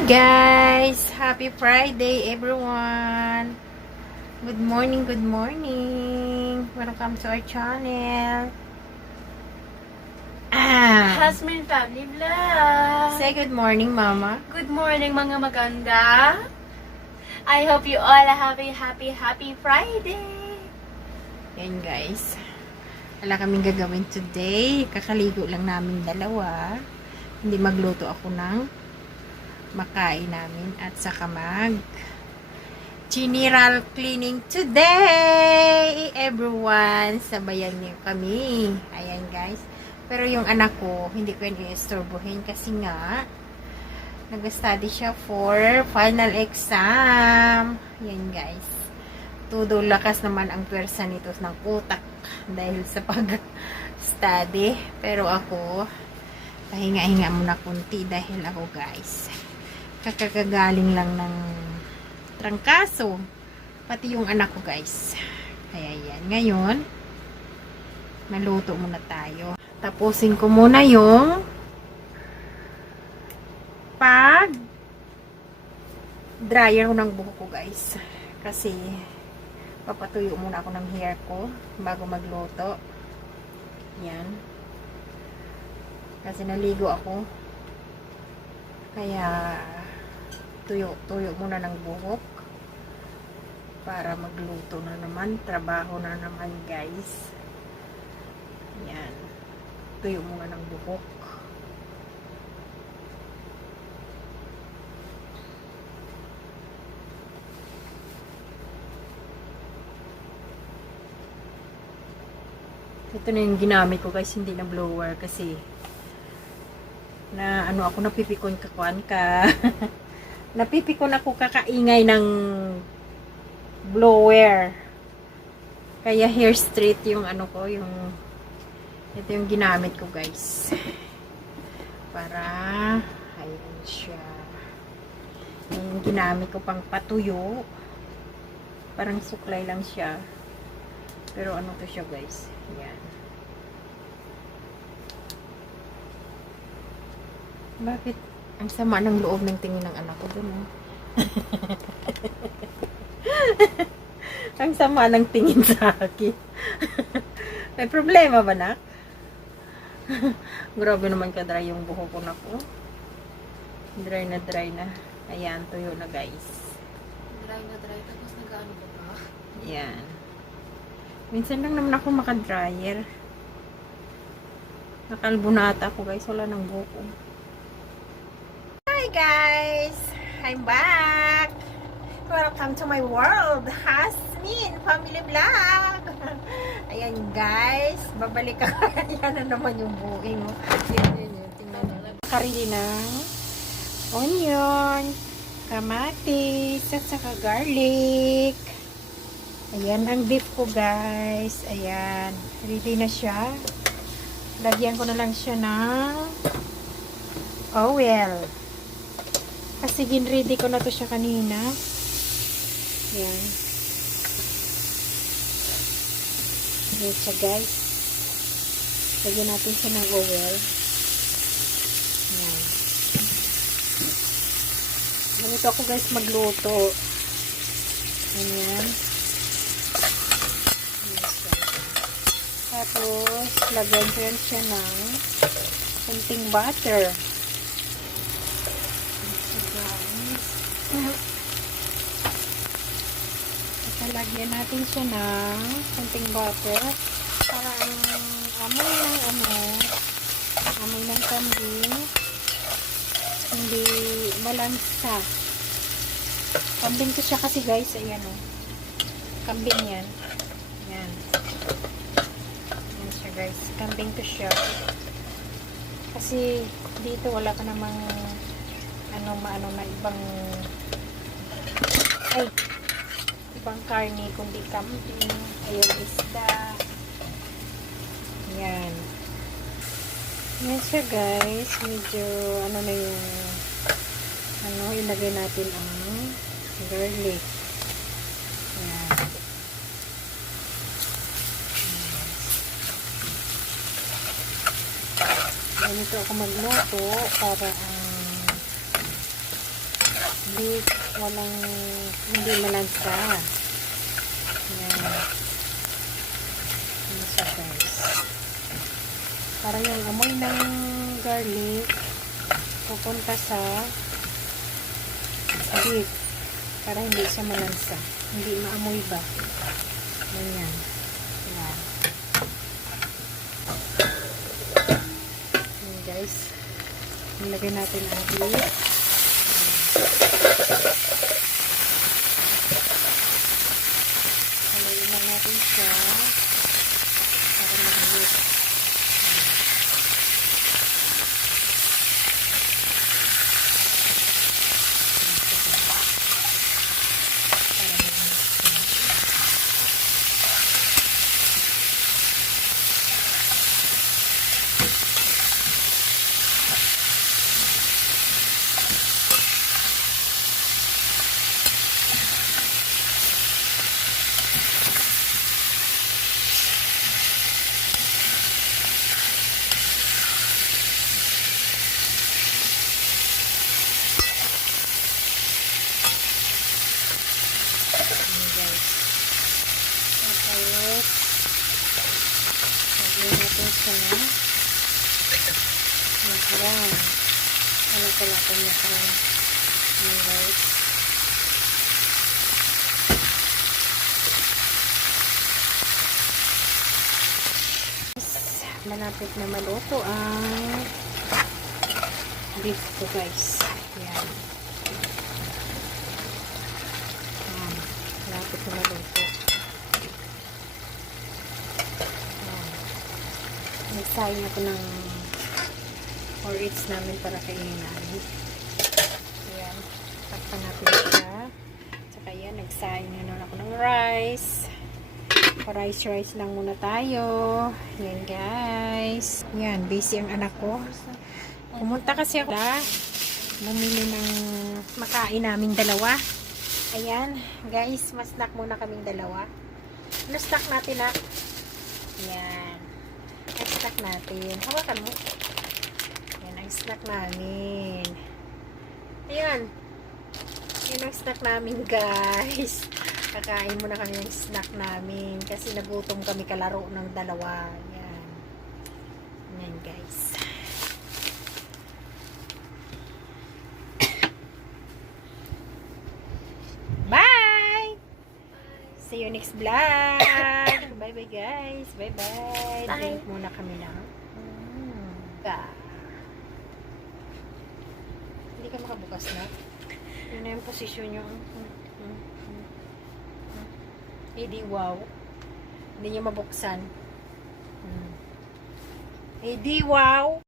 Hi guys! Happy Friday everyone! Good morning, good morning! Welcome to our channel. Hasmin Family Vlog! Say good morning, Mama. Good morning mga maganda! I hope you all have a happy Friday! Yan guys. Wala kaming gagawin today. Kakaligo lang namin dalawa. Hindi magluto ako ng makain namin at saka general cleaning today everyone, sabayan niyo kami. Ayan guys, pero yung anak ko hindi ko yun i-istorbohin kasi nga nag-study siya for final exam. Yan guys, todo lakas naman ang pwersa nito ng utak dahil sa pag-study, pero ako pahinga-hinga muna kunti dahil ako guys kakagaling lang ng trangkaso, pati yung anak ko guys. Kaya yan, ngayon maluto muna tayo. Tapusin ko muna yung pag dryer ko ng buhok ko guys, kasi papatuyo muna ako ng hair ko bago magluto. Yan, kasi naligo ako, kaya tuyo muna ng buhok para magluto na naman, trabaho na naman guys. Yan, tuyo muna ng buhok. Ito na yung ginamit ko guys, hindi na blower kasi na ano ako, napipikon kakuan ka napipikon ako kakaingay ng blower, kaya hair straight yung ano ko, yung ito yung ginamit ko guys para ayun siya, yung ginamit ko pang patuyo, parang suklay lang siya pero ano to siya guys. Yan, bakit ang sama ng loob ng tingin ng anak ko dun, oh. Ang sama ng tingin sa akin. May problema ba, nak? Grabe naman ka-dry yung buhok ko, nako. Dry na dry na. Ayan, tuyo na guys. Dry na dry, tapos nag-ano ka pa? Ayan. Minsan lang naman ako maka-dryer. Nakalbunata ako guys, wala ng buhok ko. Hi guys! I'm back! Welcome to my world! Hasmin Family Vlog! Ayan guys, babalik ako. Ayan na naman yung buhing. Yun. Tingnan nyo. Karili ng onion, kamatis, at saka garlic. Ayan ang beef ko guys. Ayan. Ready na siya. Lagyan ko na lang siya ng oil. Kasi ginready ko na to siya kanina. Yan. Yan siya guys. Lagyan natin siya ng oil. Yan. Ganito ako guys magluto. Ganyan. Tapos, lagyan ko yan siya ng kunting butter. Lagyan natin siya ng konting butter para ang amoy ng kambing hindi malansa. Kambing ko siya kasi guys, ayan o, kambing yan. Yan siya guys, kambing ko siya kasi dito wala ka namang na ibang karne kundi kambing, ayun, isda. Yan siya guys, medyo na yung ilagay natin ang garlic. Yan. Ganito ako magluto para walang, hindi malansa. Yan. Yan siya guys. Para yung amoy ng garlic pupunta sa beef. Para hindi siya malansa. Hindi maamoy ba? Ganyan. Yan. Yan guys. Nilagay natin ang beef. Halayin na natin siya para mag-mix. Lagyan natin siya ng makarang. Ano pala itong makarang? Alright. Malapit na maluto ang beef ko guys. Yan. Yan. Malapit na maluto. Nagsayin ako ng 4-8 namin para kainin namin. Ayan. Takpan natin siya. Tsaka yan, nagsayin na naman ako ng rice. Rice lang muna tayo. Yan guys. Yan, busy ang anak ko. Pumunta kasi ako bumili ng makain naming dalawa. Ayan, guys, mas-snack muna kaming dalawa. Ano snack natin na? Yan. Ang snack natin. Hawakan mo. Yan ang snack namin. Ayan. Yan ang snack namin, guys. Kakain muna kami ng snack namin. Kasi nagutom kami kalaro ng dalawa. Yan. Yan, guys. Bye! See you next vlog! Bye-bye guys. Bye-bye. Bye. Drink muna kami na. Hindi ka makabukas na. Yun na yung posisyon nyo. Eh di wow. Hindi niya mabuksan. Eh di wow.